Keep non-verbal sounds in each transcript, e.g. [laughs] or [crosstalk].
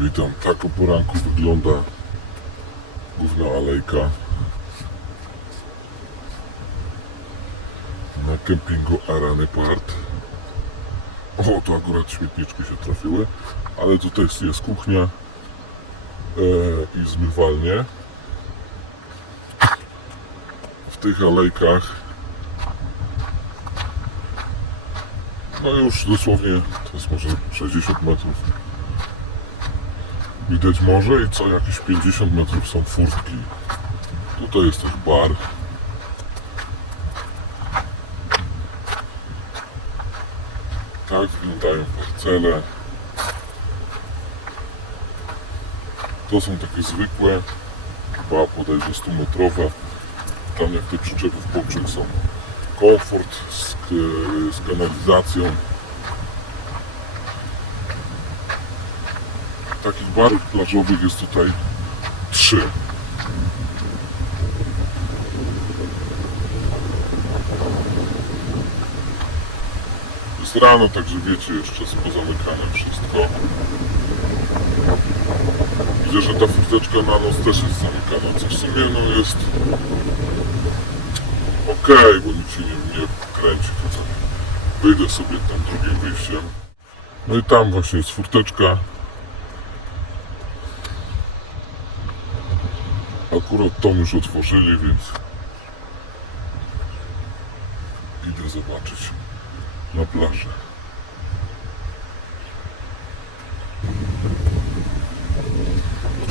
Witam, tak o poranku wygląda główna alejka na kempingu Arany Part. O, tu akurat śmietniczki się trafiły, ale tutaj jest, jest kuchnia e, i zmywalnie. W tych alejkach no już dosłownie to jest może 60 metrów Widać morze i co jakieś 50 metrów są furtki. Tutaj jest też bar. Tak wyglądają parcele. To są takie zwykłe, chyba bodajże 100 metrowe. Tam jak te przyczepy w boczek są komfort z, z kanalizacją. Takich barów plażowych jest tutaj trzy. Jest rano, także wiecie, jeszcze jest pozamykane wszystko. Widzę, że ta furteczka na noc też jest zamykana, co w sumie no jest okej, bo nic się nie, nie kręci, wyjdę sobie tam drugim wyjściem. No i tam właśnie jest furteczka. Akurat tą już otworzyli, więc idę zobaczyć na plażę.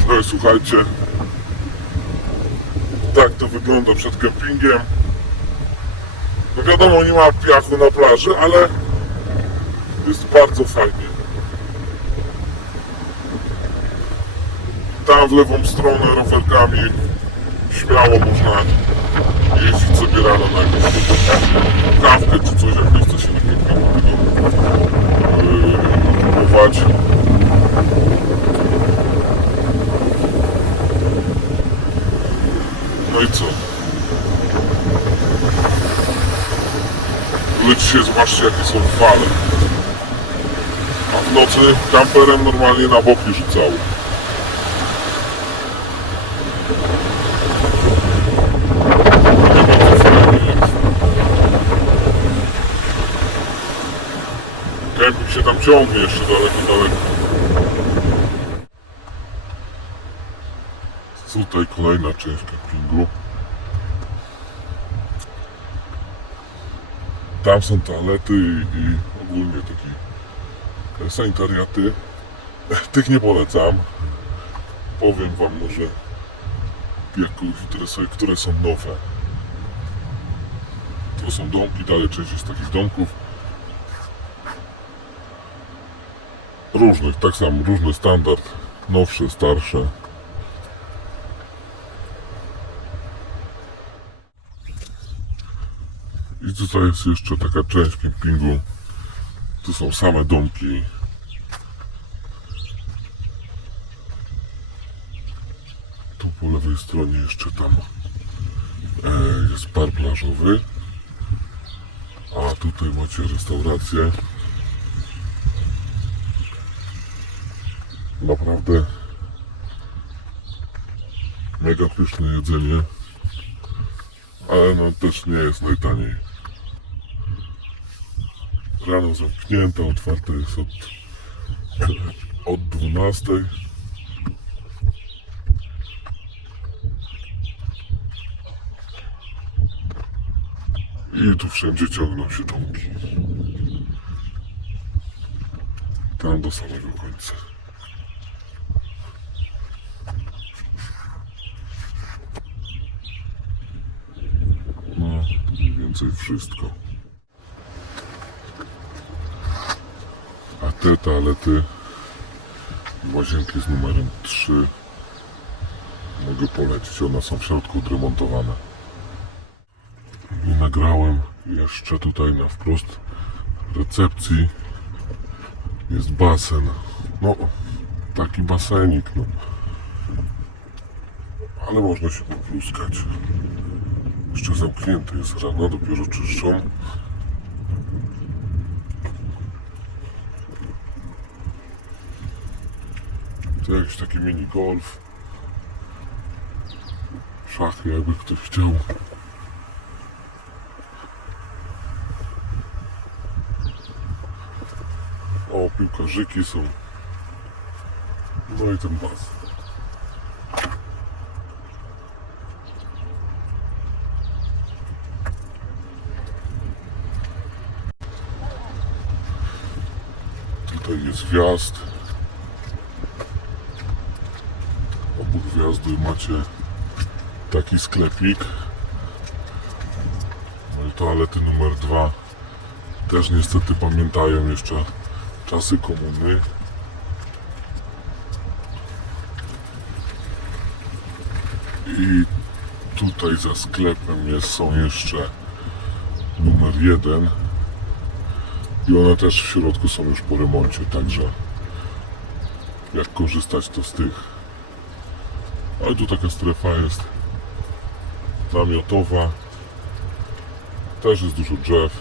No i słuchajcie, tak to wygląda przed kempingiem. No wiadomo, nie ma piachu na plaży, ale jest bardzo fajnie. Tam w lewą stronę rowerkami śmiało można jeździć sobie rano na jakąś kawkę czy coś, jak nie chce się na tego yy, kupować. No i co? Ale dzisiaj zobaczcie jakie są fale. A w nocy kamperem normalnie na boki rzucało. Kemping się tam ciągnie jeszcze daleko, daleko. Tutaj kolejna część kempingu. Tam są toalety i, i ogólnie takie sanitariaty. Tych nie polecam. Powiem wam może, jak kogoś interesuje, które są nowe. To są domki, dalej część jest takich domków. Różnych, tak samo, różny standard. Nowsze, starsze. I tutaj jest jeszcze taka część kempingu. Tu są same domki. Tu po lewej stronie jeszcze tam e, jest bar plażowy. A tutaj macie restaurację. Naprawdę mega pyszne jedzenie. Ale no też nie jest najtaniej. Rano zamknięte, otwarte jest od, [laughs] od 12. I tu wszędzie ciągną się domki. Tam do samego końca. No, mniej więcej wszystko. A te toalety łazienki z numerem 3 mogę polecić. One są w środku odremontowane. I nagrałem jeszcze tutaj na wprost recepcji jest basen. No, taki basenik, no. Ale można się popluskać. Jeszcze zamknięty jest rano, dopiero czyszczą. To jakiś taki mini golf. Szachy, jakby ktoś chciał. O, piłkarzyki są. No i ten bas. Tutaj jest wjazd. Obok wjazdu macie taki sklepik. No toalety numer dwa też niestety pamiętają jeszcze czasy komuny. I tutaj za sklepem jest, są jeszcze numer jeden. I one też w środku są już po remoncie, także jak korzystać to z tych. Ale tu taka strefa jest namiotowa. Też jest dużo drzew.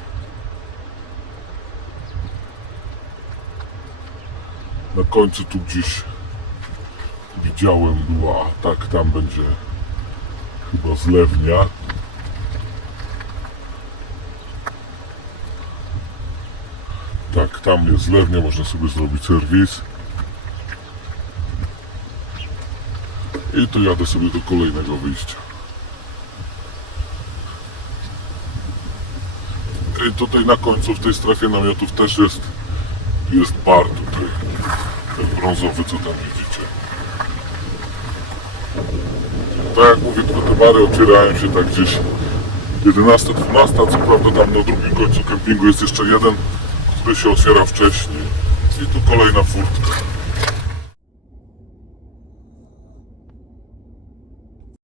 Na końcu tu gdzieś widziałem była, tak tam będzie chyba zlewnia. Tak, tam jest zlewnia, można sobie zrobić serwis. I tu jadę sobie do kolejnego wyjścia. I tutaj na końcu w tej strefie namiotów też jest jest bar tutaj. Ten brązowy, co tam widzicie. Tak jak mówię, to te bary otwierają się tak gdzieś 11-12, co prawda tam na drugim końcu kempingu jest jeszcze jeden, który się otwiera wcześniej. I tu kolejna furtka.